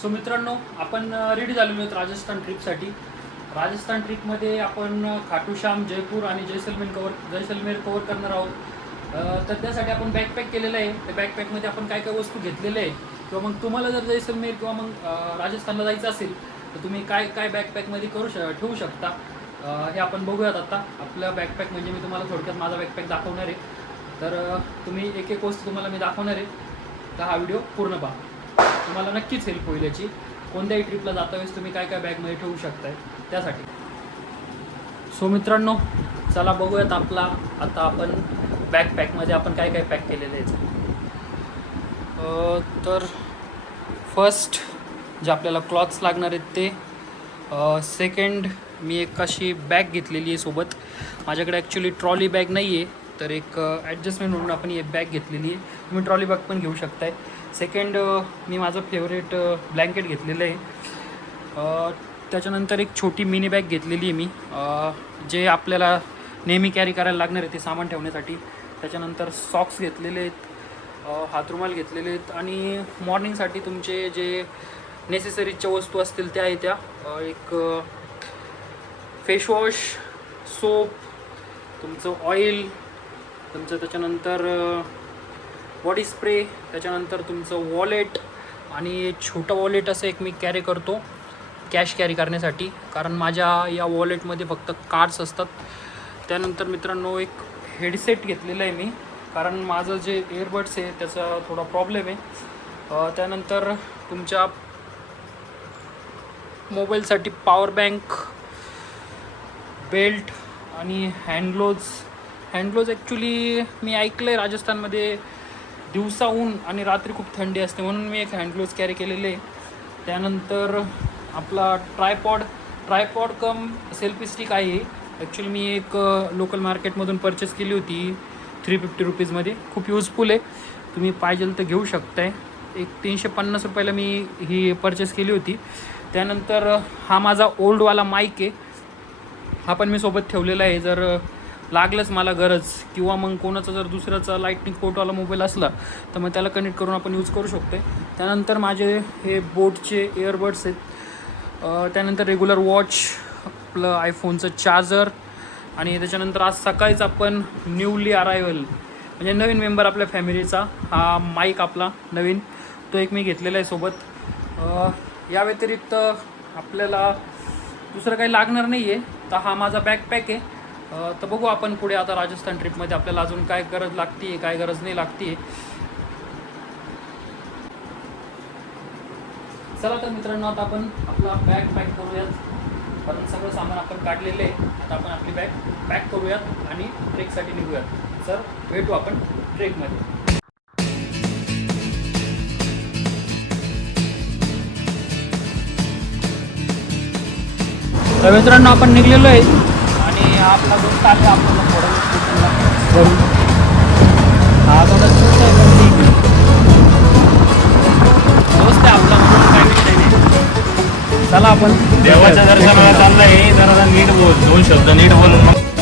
So मित्रांनो, आपण ready झालेलो आहोत राजस्थान ट्रिपसाठी. राजस्थान ट्रिपमध्ये आपण खाटू श्याम, जयपूर आणि जैसलमेर कवर करणार आहोत. तर त्यासाठी आपण बॅकपॅक केलेलं आहे. त्या बॅकपॅकमध्ये आपण काय काय वस्तू घेतलेल्या आहे किंवा मग तुम्हाला जर जैसलमेर किंवा मग राजस्थानला जायचं असेल तर तुम्ही काय काय बॅकपॅकमध्ये ठेवू शकता हे आपण बघूयात. आता आपलं बॅकपॅक म्हणजे मी तुम्हाला थोडक्यात माझा बॅकपॅक दाखवणार आहे. तर तुम्ही एक एक वस्तू तुम्हाला मी दाखवणार आहे. तर हा व्हिडिओ पूर्ण पहा, तुम्हाला नक्कीच हेल्प होईल याची. कोणत्याही ट्रिपला जाता वेळेस तुम्ही काय काय बॅगमध्ये ठेवू शकताय त्यासाठी. सो मित्रांनो, चला बघूयात आपला आता आपण बॅकपॅकमध्ये आपण काय काय पॅक केलेलं आहे. तर फर्स्ट जे आपल्याला क्लॉथ्स लागणार आहेत ते. सेकंड, मी एक अशी बॅग घेतलेली आहे सोबत. माझ्याकडे ॲक्च्युली ट्रॉली बॅग नाही आहे, तर एक ॲडजस्टमेंट म्हणून आपण एक बॅग घेतलेली आहे. तुम्ही ट्रॉली बॅग पण घेऊ शकताय. सेकंड, मी माझं फेवरेट ब्लँकेट घेतलेलं आहे. त्याच्यानंतर एक छोटी मिनी बॅग घेतलेली आहे मी, जे आपल्याला नेहमी कॅरी करायला लागणार आहे ते सामान ठेवण्यासाठी. त्याच्यानंतर सॉक्स घेतलेले आहेत, हातरुमाल घेतलेले आहेत आणि मॉर्निंगसाठी तुमचे जे नेसेसरीच्या वस्तू असतील त्या आहे त्या. एक फेसवॉश, सोप, तुमचं ऑइल, तुमचं त्याच्यानंतर बॉडी स्प्रे, त्याच्यानंतर तुमचं वॉलेट आणि छोटं वॉलेट असं एक मी कॅरी करतो कॅश कॅरी करण्यासाठी, कारण माझ्या या वॉलेटमध्ये फक्त कार्ड्स असतात. त्यानंतर मित्रांनो, एक हेडसेट घेतलेलं आहे मी, कारण माझं जे इयरबड्स आहे त्याचा थोडा प्रॉब्लेम आहे. त्यानंतर तुमच्या मोबाईलसाठी पॉवर बँक, बेल्ट आणि हँडग्लोज ॲक्च्युली मी ऐकलं आहे राजस्थानमध्ये दिवसा ऊन आणि रात्री खूप थंडी असते, म्हणून मी एक हँडग्लोव्ज कॅरी केलेले आहे. त्यानंतर आपला ट्रायपॉड कम सेल्फी स्टिक आहे. ॲक्च्युली मी एक लोकल मार्केटमधून परचेस केली होती 350 रुपीजमध्ये. खूप युजफुल आहे, तुम्ही पाहिजेल तर घेऊ शकताय. एक 350 रुपयाला मी ही परचेस केली होती. त्यानंतर हा माझा ओल्डवाला माईक आहे, हा पण मी सोबत ठेवलेला आहे. जर लागलंच मला गरज किंवा मग कोणाचा जर दुसऱ्याचा लाईटनिंग पोर्टवाला मोबाईल असला तर मग त्याला कनेक्ट करून आपण यूज करू शकतो. त्यानंतर माझे हे बोटचे इयरबड्स आहेत. त्यानंतर रेग्युलर वॉच, आपलं आयफोनचं चार्जर आणि त्याच्यानंतर आज सकाळीच आपण न्यूली अरायवल म्हणजे नवीन मेंबर आपल्या फॅमिलीचा हा माईक आपला नवीन तो एक मी घेतलेला आहे सोबत. या व्यतिरिक्त आपल्याला दुसरं काही लागणार नाही आहे. तर हा माझा बॅकपॅक आहे. तर बघू आपण पुढे आता राजस्थान ट्रिपमध्ये आपल्याला अजून काय गरज लागते आहे, काय गरज नाही लागते आहे. चला तर मित्रांनो, आता आपण आपला बॅग पॅक करूयात, कारण सगळं सामान आपण काढलेलं आहे. आता आपण आपली बॅग पॅक करूयात आणि ट्रेकसाठी निघूयात. सर, भेटू आपण ट्रेकमध्ये. तर मित्रांनो, आपण निघलेलो आहे आणि आपला दोस्त आले आपल्याला थोडं स्टेशनला भरून. हा थोडा दोस्त आहे, पण ठीक आहे, दोस्त आहे आपला म्हणून काही विषय नाही. चला आपण देवाच्या दर्शनाला चाललंय. जरा नीट बोल, 2 शब्द नीट बोलून मग